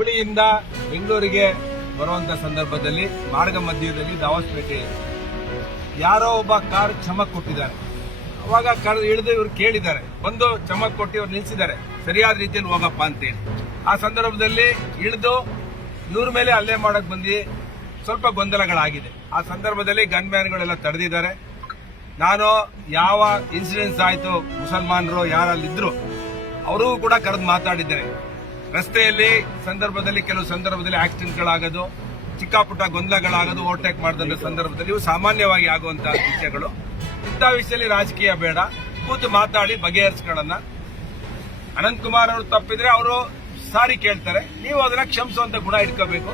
ಹುಬ್ಬಳ್ಳಿಯಿಂದ ಬೆಂಗಳೂರಿಗೆ ಬರುವಂತ ಸಂದರ್ಭದಲ್ಲಿ ಮಾರ್ಗ ಮಧ್ಯದಲ್ಲಿ ದಾವಸ್ಪೇಟೆ ಯಾರೋ ಒಬ್ಬ ಕಾರ್ ಚಮಕ್ ಕೊಟ್ಟಿದ್ದಾರೆ. ಅವಾಗ ಇಳಿದು ಇವ್ರು ಕೇಳಿದ್ದಾರೆ, ಬಂದು ಚಮಕ್ ಕೊಟ್ಟು ಇವ್ರು ನಿಲ್ಸಿದ್ದಾರೆ, ಸರಿಯಾದ ರೀತಿಯಲ್ಲಿ ಹೋಗಪ್ಪ ಅಂತೇಳಿ. ಆ ಸಂದರ್ಭದಲ್ಲಿ ಇಳಿದು ಇವ್ರ ಮೇಲೆ ಹಲ್ಲೆ ಮಾಡಕ್ ಬಂದು ಸ್ವಲ್ಪ ಗೊಂದಲಗಳಾಗಿದೆ. ಆ ಸಂದರ್ಭದಲ್ಲಿ ಗನ್ ಮ್ಯಾನ್ಗಳೆಲ್ಲ ತಡೆದಿದ್ದಾರೆ. ನಾನು ಯಾವ ಇನ್ಸಿಡೆನ್ಸ್ ಆಯ್ತು, ಮುಸಲ್ಮಾನರು ಯಾರಲ್ಲಿದ್ರು ಅವರೂ ಕೂಡ ಕರೆದು ಮಾತಾಡಿದ್ದಾರೆ. ರಸ್ತೆಯಲ್ಲಿ ಸಂದರ್ಭದಲ್ಲಿ ಕೆಲವು ಸಂದರ್ಭದಲ್ಲಿ ಆಕ್ಸಿಡೆಂಟ್ಗಳಾಗೋದು, ಚಿಕ್ಕ ಪುಟ್ಟ ಗೊಂದಲಗಳಾಗೋದು, ಓವರ್ಟೇಕ್ ಮಾಡಿದ ಸಂದರ್ಭದಲ್ಲಿ ಇವು ಸಾಮಾನ್ಯವಾಗಿ ಆಗುವಂತಹ ವಿಷಯಗಳು. ಇಂಥ ವಿಷಯದಲ್ಲಿ ರಾಜಕೀಯ ಬೇಡ, ಕೂತು ಮಾತಾಡಿ ಬಗೆಹರಿಸ್ಕೊಳ್ಳೋಣ. ಅನಂತಕುಮಾರ್ ಅವರು ತಪ್ಪಿದ್ರೆ ಅವರು ಸಾರಿ ಕೇಳ್ತಾರೆ, ನೀವು ಅದನ್ನ ಕ್ಷಮಿಸುವಂತ ಗುಣ ಇಟ್ಕೋಬೇಕು.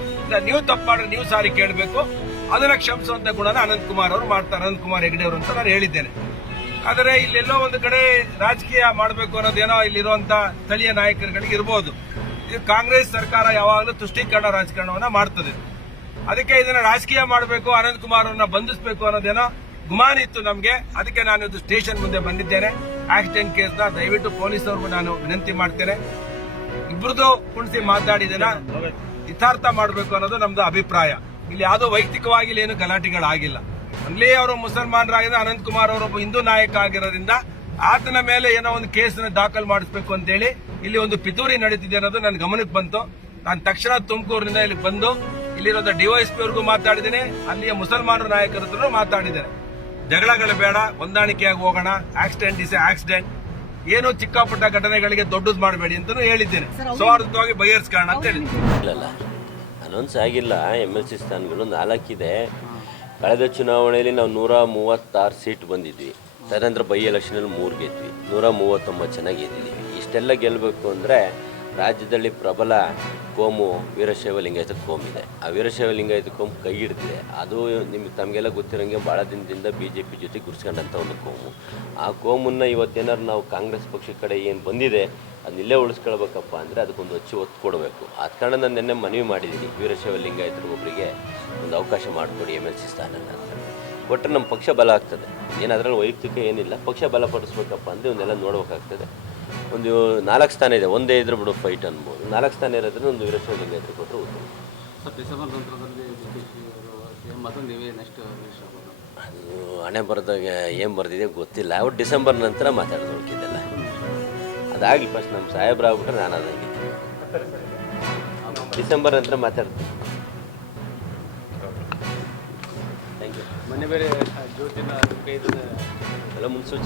ನೀವು ತಪ್ಪು ಮಾಡಿದ್ರೆ ನೀವು ಸಾರಿ ಕೇಳಬೇಕು, ಅದನ್ನ ಕ್ಷಮಿಸುವಂತ ಗುಣನ ಅನಂತಕುಮಾರ್ ಅವರು ಮಾಡ್ತಾರೆ, ಅನಂತಕುಮಾರ್ ಹೆಗಡೆ ಅವರು ಅಂತ ನಾನು ಹೇಳಿದ್ದೇನೆ. ಆದರೆ ಇಲ್ಲೆಲ್ಲೋ ಒಂದು ಕಡೆ ರಾಜಕೀಯ ಮಾಡಬೇಕು ಅನ್ನೋದೇನೋ ಇಲ್ಲಿರುವಂತ ಸ್ಥಳೀಯ ನಾಯಕರುಗಳಿಗೆ ಇರಬಹುದು. ಇದು ಕಾಂಗ್ರೆಸ್ ಸರ್ಕಾರ ಯಾವಾಗಲೂ ತುಷ್ಟೀಕರಣ ರಾಜಕಾರಣವನ್ನ ಮಾಡ್ತದೆ. ಅದಕ್ಕೆ ಇದನ್ನ ರಾಜಕೀಯ ಮಾಡಬೇಕು, ಅನಂತಕುಮಾರ್ ಅವರನ್ನ ಬಂಧಿಸಬೇಕು ಅನ್ನೋದೇನೋ ಗುಮಾನಿ ಇತ್ತು ನಮಗೆ. ಅದಕ್ಕೆ ನಾನು ಇದು ಸ್ಟೇಷನ್ ಮುಂದೆ ಬಂದಿದ್ದೇನೆ. ಆಕ್ಸಿಡೆಂಟ್ ಕೇಸ್ನ ದಯವಿಟ್ಟು ಪೊಲೀಸ್ ಅವ್ರಿಗೂ ನಾನು ವಿನಂತಿ ಮಾಡ್ತೇನೆ. ಇಬ್ಬರದು ಕುಣಿಸಿ ಮಾತಾಡಿದನ ಯಥಾರ್ಥ ಮಾಡಬೇಕು ಅನ್ನೋದು ನಮ್ದು ಅಭಿಪ್ರಾಯ. ಇಲ್ಲಿ ಯಾವುದೋ ವೈಯಕ್ತಿಕವಾಗಿ ಇಲ್ಲಿ ಏನು ಗಲಾಟೆಗಳಾಗಿಲ್ಲ. ಅಲ್ಲಿ ಅವರು ಮುಸಲ್ಮಾನರಾಗಿದ್ರೆ ಅನಂತಕುಮಾರ್ ಅವರೊಬ್ಬ ಹಿಂದೂ ನಾಯಕ ಆಗಿರೋದ್ರಿಂದ ಆತನ ಮೇಲೆ ಏನೋ ಒಂದು ಕೇಸನ್ನು ದಾಖಲು ಮಾಡಿಸಬೇಕು ಅಂತೇಳಿ ಇಲ್ಲಿ ಒಂದು ಪಿತೂರಿ ನಡೀತಿದೆ ಅನ್ನೋದು ನನ್ನ ಗಮನಕ್ಕೆ ಬಂತು. ನಾನು ತಕ್ಷಣ ತುಮಕೂರಿನಿಂದ ಇಲ್ಲಿ ಬಂದು ಇಲ್ಲಿರೋ ಡಿವೈಎಸ್ಪಿ ಅವ್ರಿಗೂ ಮಾತಾಡಿದ್ದೇನೆ, ಅಲ್ಲಿಯ ಮುಸಲ್ಮಾನರ ನಾಯಕರ ಹತ್ರ ಮಾತಾಡಿದ್ದೇನೆ. ಜಗಳಗಳು ಬೇಡ, ಹೊಂದಾಣಿಕೆಯಾಗಿ ಹೋಗೋಣ. ಆಕ್ಸಿಡೆಂಟ್ ಇಸ್ ಆಕ್ಸಿಡೆಂಟ್, ಏನು ಚಿಕ್ಕ ಪುಟ್ಟ ಘಟನೆಗಳಿಗೆ ದೊಡ್ಡದು ಮಾಡಬೇಡಿ ಅಂತಾನು ಹೇಳಿದ್ದೇನೆ. ಸೌಹಾರ್ದವಾಗಿ ಬಗೆಹರಿಸ್ಕೊಳ್ಳೋಣ ಅಂತ ಹೇಳಿ. ಅನೌನ್ಸ್ ಆಗಿಲ್ಲ. MLC ಸ್ಥಾನಗಳು 4 ಇದೆ. ಕಳೆದ ಚುನಾವಣೆಯಲ್ಲಿ ನಾವು 136 ಸೀಟ್ ಬಂದಿದ್ವಿ. ತದನಂತರ ಬೈ ಎಲೆಕ್ಷನಲ್ಲಿ 3 ಗೆದ್ವಿ. 139 ಚೆನ್ನಾಗಿ ಗೆದ್ದಿದ್ದೀವಿ. ಇಷ್ಟೆಲ್ಲ ಗೆಲ್ಲಬೇಕು ಅಂದರೆ ರಾಜ್ಯದಲ್ಲಿ ಪ್ರಬಲ ಕೋಮು ವೀರಶೈವ ಲಿಂಗಾಯತ ಕೋಮಿದೆ. ಆ ವೀರಶೈವ ಲಿಂಗಾಯತ ಕೋಮು ಕೈ ಹಿಡಿದಿದೆ. ಅದು ತಮಗೆಲ್ಲ ಗೊತ್ತಿರೋಂಗೆ ಭಾಳ ದಿನದಿಂದ BJP ಜೊತೆ ಗುರ್ಸ್ಕೊಂಡಂಥ ಒಂದು ಕೋಮು. ಆ ಕೋಮನ್ನು ಇವತ್ತೇನಾದ್ರು ನಾವು ಕಾಂಗ್ರೆಸ್ ಪಕ್ಷದ ಕಡೆ ಏನು ಬಂದಿದೆ ಅದನ್ನಿಲ್ಲೇ ಉಳಿಸ್ಕೊಳ್ಬೇಕಪ್ಪ ಅಂದರೆ ಅದಕ್ಕೊಂದು ಒತ್ತು ಕೊಡಬೇಕು. ಆದ ಕಾರಣ ನಾನು ನಿನ್ನೆ ಮನವಿ ಮಾಡಿದ್ದೀನಿ, ವೀರಶೈವ ಲಿಂಗಾಯತರು ಒಬ್ಬರಿಗೆ ಒಂದು ಅವಕಾಶ ಮಾಡಿಕೊಡಿ MLC ಸ್ಥಾನನ ಅಂತ. ಒಟ್ಟು ನಮ್ಮ ಪಕ್ಷ ಬಲ ಆಗ್ತದೆ. ಏನು ಅದರಲ್ಲಿ ವೈಯಕ್ತಿಕ ಏನಿಲ್ಲ, ಪಕ್ಷ ಬಲಪಡಿಸ್ಬೇಕಪ್ಪ ಅಂದರೆ ಇವನ್ನೆಲ್ಲ ನೋಡ್ಬೇಕಾಗ್ತದೆ. ಒಂದು 4 ಸ್ಥಾನ ಇದೆ, ಒಂದೇ ಇದ್ರೆ ಬಿಡು ಫೈಟ್ ಅನ್ಬೋದು. 4 ಸ್ಥಾನ ಇರೋದ್ರೆ ಒಂದು ವೀರಶೈವ ಲಿಂಗಾಯತರು ಕೊಟ್ಟರೆ ಉತ್ತಮ. ಡಿಸೆಂಬರ್ ನಂತರದಲ್ಲಿ ಅದು ಹಣೆ ಬರೆದಾಗ ಏನು ಬರೆದಿದೆ ಗೊತ್ತಿಲ್ಲ. ಅವ್ರು ಡಿಸೆಂಬರ್ ನಂತರ ಮಾತಾಡೋದು ನೋಡ್ಕಿದ್ದೆಲ್ಲ ಅದಾಗಲಿ. ಫಸ್ಟ್ ನಮ್ಮ ಸಾಹೇಬ್ರು ಆಗ್ಬಿಟ್ರೆ ನಾನು ಅದಂಗೆ ಡಿಸೆಂಬರ್ ನಂತರ ಮಾತಾಡ್ತೀನಿ. Thank you. ಮನೆ ಬೇರೆ ಜ್ಯೋತಿನ ಎಲ್ಲ ಮುನ್ಸೂಚನೆ